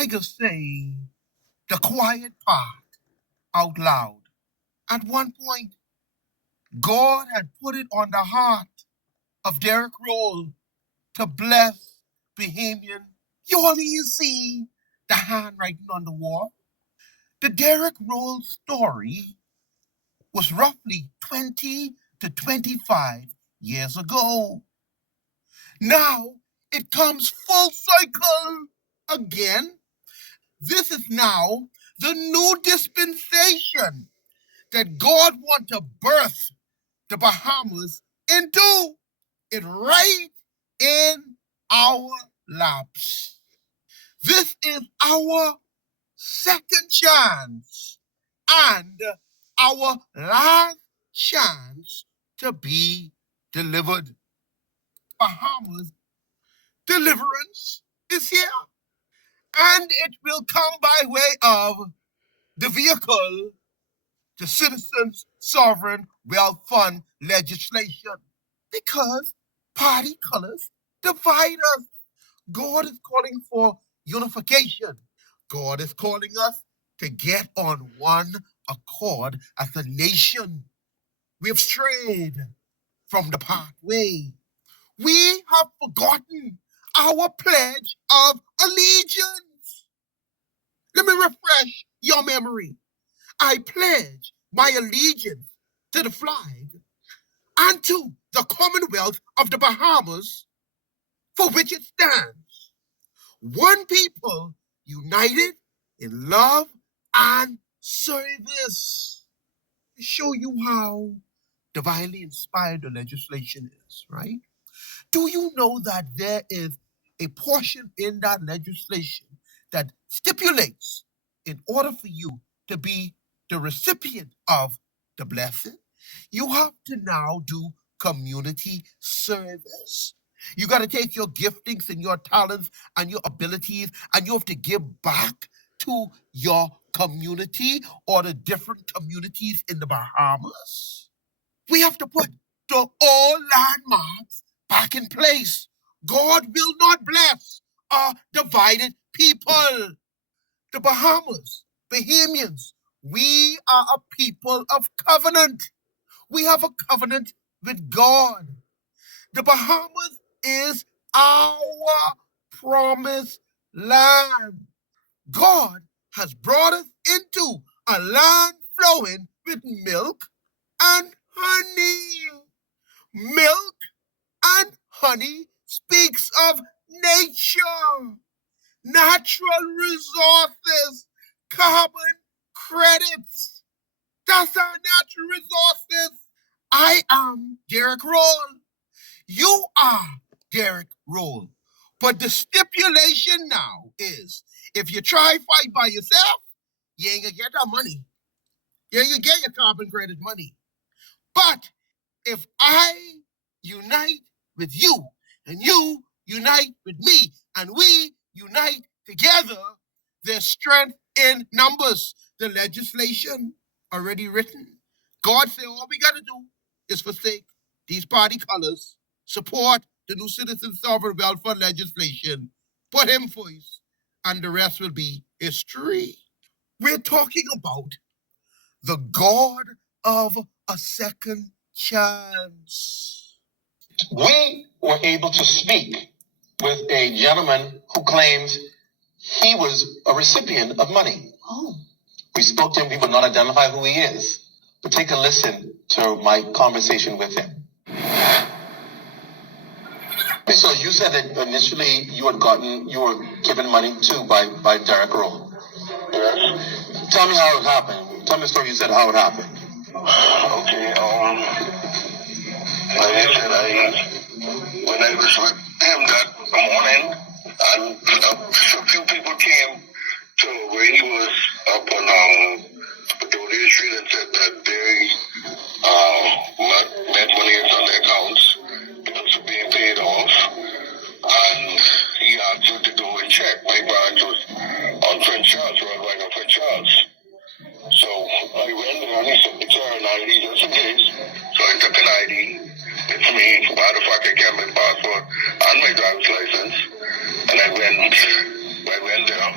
Tigers say the quiet part out loud. At one point, God had put it on the heart of Derek Roll to bless Bahamian. You only see the handwriting on the wall. The Derek Roll story was roughly 20 to 25 years ago. Now it comes full cycle again. This is now the new dispensation that God wants to birth the Bahamas into. It right in our laps. This is our second chance and our last chance to be delivered. Bahamas deliverance is here, and it will come by way of the vehicle, the Citizens Sovereign Wealth Fund legislation, because party colors divide us. God is calling for unification. God is calling us to get on one accord as a nation. We have strayed from the pathway. We have forgotten our pledge of allegiance. Let me refresh your memory. I pledge my allegiance to the flag and to the Commonwealth of the Bahamas, for which it stands. One people united in love and service. To show you how divinely inspired the legislation is, right? Do you know that there is a portion in that legislation that stipulates in order for you to be the recipient of the blessing, you have to now do community service. You got to take your giftings and your talents and your abilities and you have to give back to your community or the different communities in the Bahamas. We have to put the old landmarks back in place. God will not bless a divided people. The Bahamas, Bahamians, we are a people of covenant. We have a covenant with God. The Bahamas is our promised land. God has brought us into a land flowing with milk and honey. Milk and honey speaks of nature, natural resources, carbon credits. That's our natural resources. I am Derek Roll. You are Derek Roll. But the stipulation now is if you try fight by yourself, you ain't gonna get that money. You ain't gonna get your carbon credit money. But if I unite with you and you unite with me and we unite together, there's strength in numbers. The legislation already written. God said all we got to do is forsake these party colors, support the new Citizen Sovereign Wealth Fund legislation, put him first, and the rest will be history. We're talking about the God of a second chance. We were able to speak with a gentleman who claims he was a recipient of money. Oh. We spoke to him. We would not identify who he is. But take a listen to my conversation with him. So you said that initially you were given money too by Derek Roll. Yes. Tell me how it happened. Tell me the story you said how it happened. Okay, like I said, when I was with him that morning, and a few people came to where he was up on Petrolia Street and said that they met money on their accounts because of being paid off, and he asked you to go and check. My branch was on French Charles, right on French Charles. So I went and he said, it's an ID just in case. So I took an ID. It's me. Matter of fact, I kept my passport and my driver's license. And I went I went there.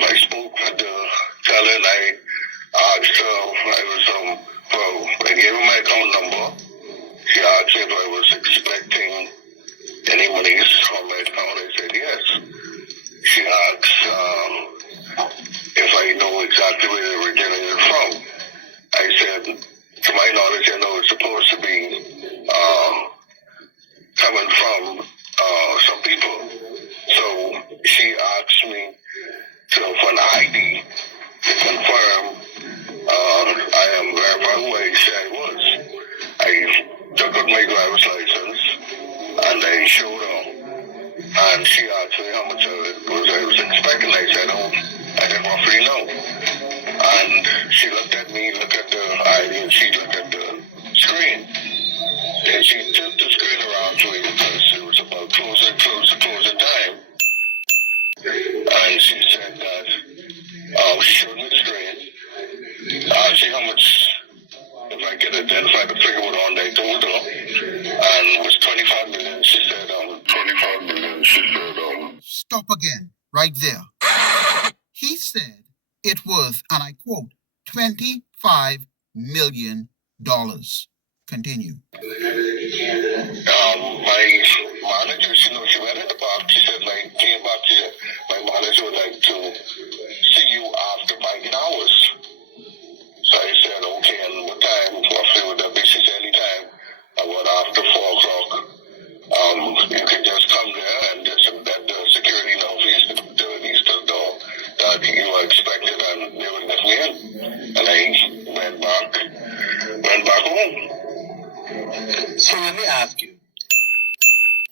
I spoke with the teller and I asked her I gave her my account number. She asked if I was expecting any monies from my account. I said yes. She asked if I know exactly where they were getting it from. I said, to my knowledge, I know it's supposed to be coming from some people. So she asked me for an ID to confirm I am verified who I said I was. I took out my driver's license and I showed her. And she asked me how much I was expecting. I said, I didn't roughly know. And she looked at me, looked at the ID, and she looked at the screen. And she tipped the screen around to me because it was about closing time. And she said that she showed me the screen. Asked me how much, if I could identify the figure what on they told her. And it was 25 million. She said, 25 million. She said, Stop again, right there. He said it was, and I quote, $25 million. Continue. My manager, she went in the box. She said, came back here. My manager would like to see you after banking hours. So I said, okay, and what time roughly would that be? She said, anytime, about after 4 o'clock. You can just come there and just let the security know if he's the door that you were expected, and they would let me in. And I went back home. So let me ask you.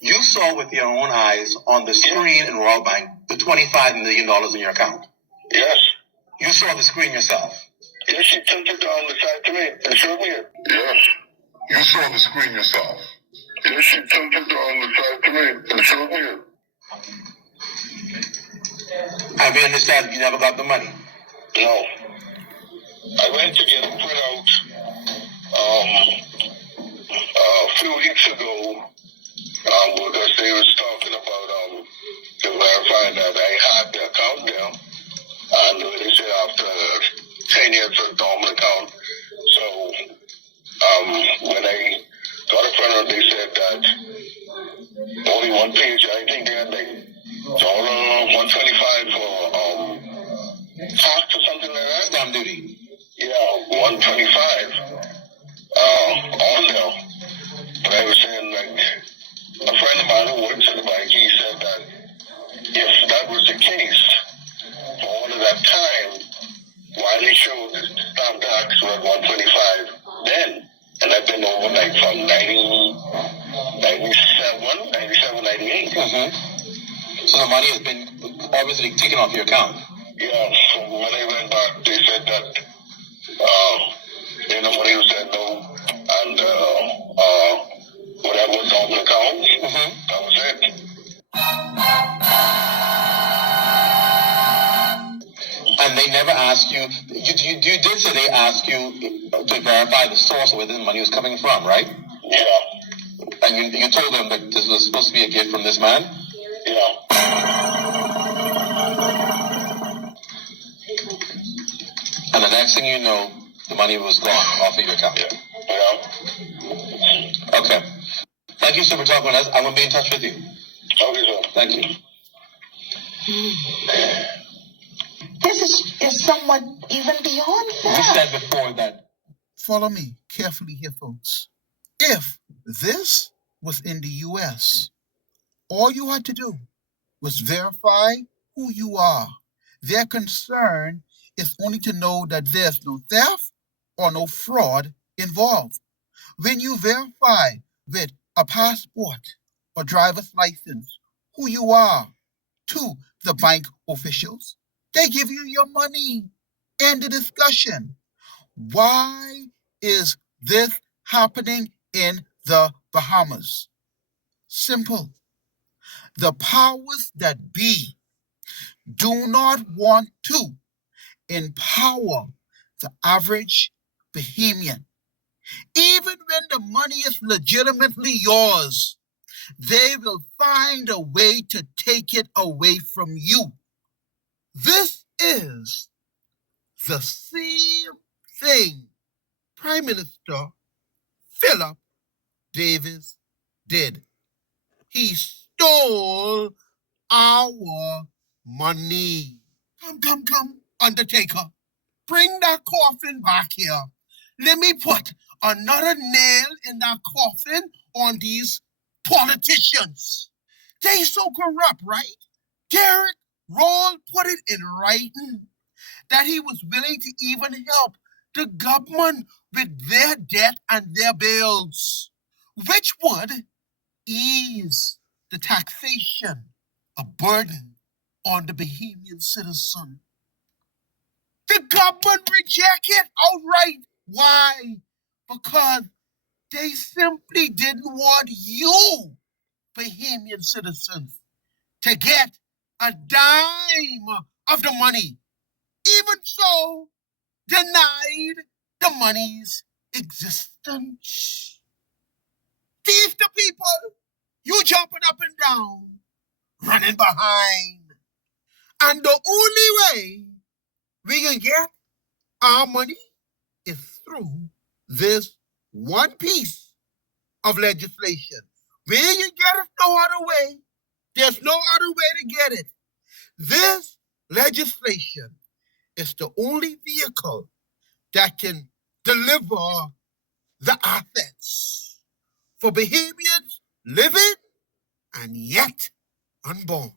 You saw with your own eyes on the screen in Royal Bank the $25 million in your account? Yes. You saw the screen yourself? Yes, she tilted it on the side to me and showed me it. Yes. You saw the screen yourself? Yes, she tilted it on the side to me and showed me it. And we understand you never got the money? No. I went to get a printout a few weeks ago because they was talking about to verify that I had the account there. And they said after 10 years of dormant account. So when I got a printout, they said that only one page. I think they had $125 for tax or something like that. Stamp duty. Yeah, $125 on there. But I was saying, a friend of mine who works at the bank, he said that if that was the case, for all of that time, why they showed the stamp tax was $125 then, and I've been over from 97, 98. Mm-hmm. So the money has been obviously taken off your account. Yeah, so when they went back, they said that nobody said no, and whatever was on the account, that was it. And they never asked you, you did say they asked you to verify the source of where the money was coming from, right? Yeah. And you told them that this was supposed to be a gift from this man? Yeah. And the next thing you know, the money was gone off of your account. Yeah. Okay. Thank you, sir, for talking with us. I will be in touch with you. Okay, sir. Thank you. This is somewhat even beyond that. We said before that. Follow me carefully here, folks. If this was in the U.S., all you had to do was verify who you are. Their concern is only to know that there's no theft or no fraud involved. When you verify with a passport or driver's license who you are to the bank officials, they give you your money. End the discussion. Why is this happening in the Bahamas? Simple. The powers that be do not want to empower the average Bahamian. Even when the money is legitimately yours, they will find a way to take it away from you. This is the same thing Prime Minister Philip Davis did. He stole our money. Come, Undertaker. Bring that coffin back here. Let me put another nail in that coffin on these politicians. They so corrupt, right? Derek Roll put it in writing that he was willing to even help the government with their debt and their bills, which would ease the taxation, a burden on the Bahamian citizen. The government rejected outright. Why? Because they simply didn't want you, Bahamian citizens, to get a dime of the money. Even so, denied the money's existence. These the people you jumping up and down, running behind. And the only way we can get our money is through this one piece of legislation. Where you get it no other way. There's no other way to get it. This legislation is the only vehicle that can deliver the assets for Bahamians living and yet unborn.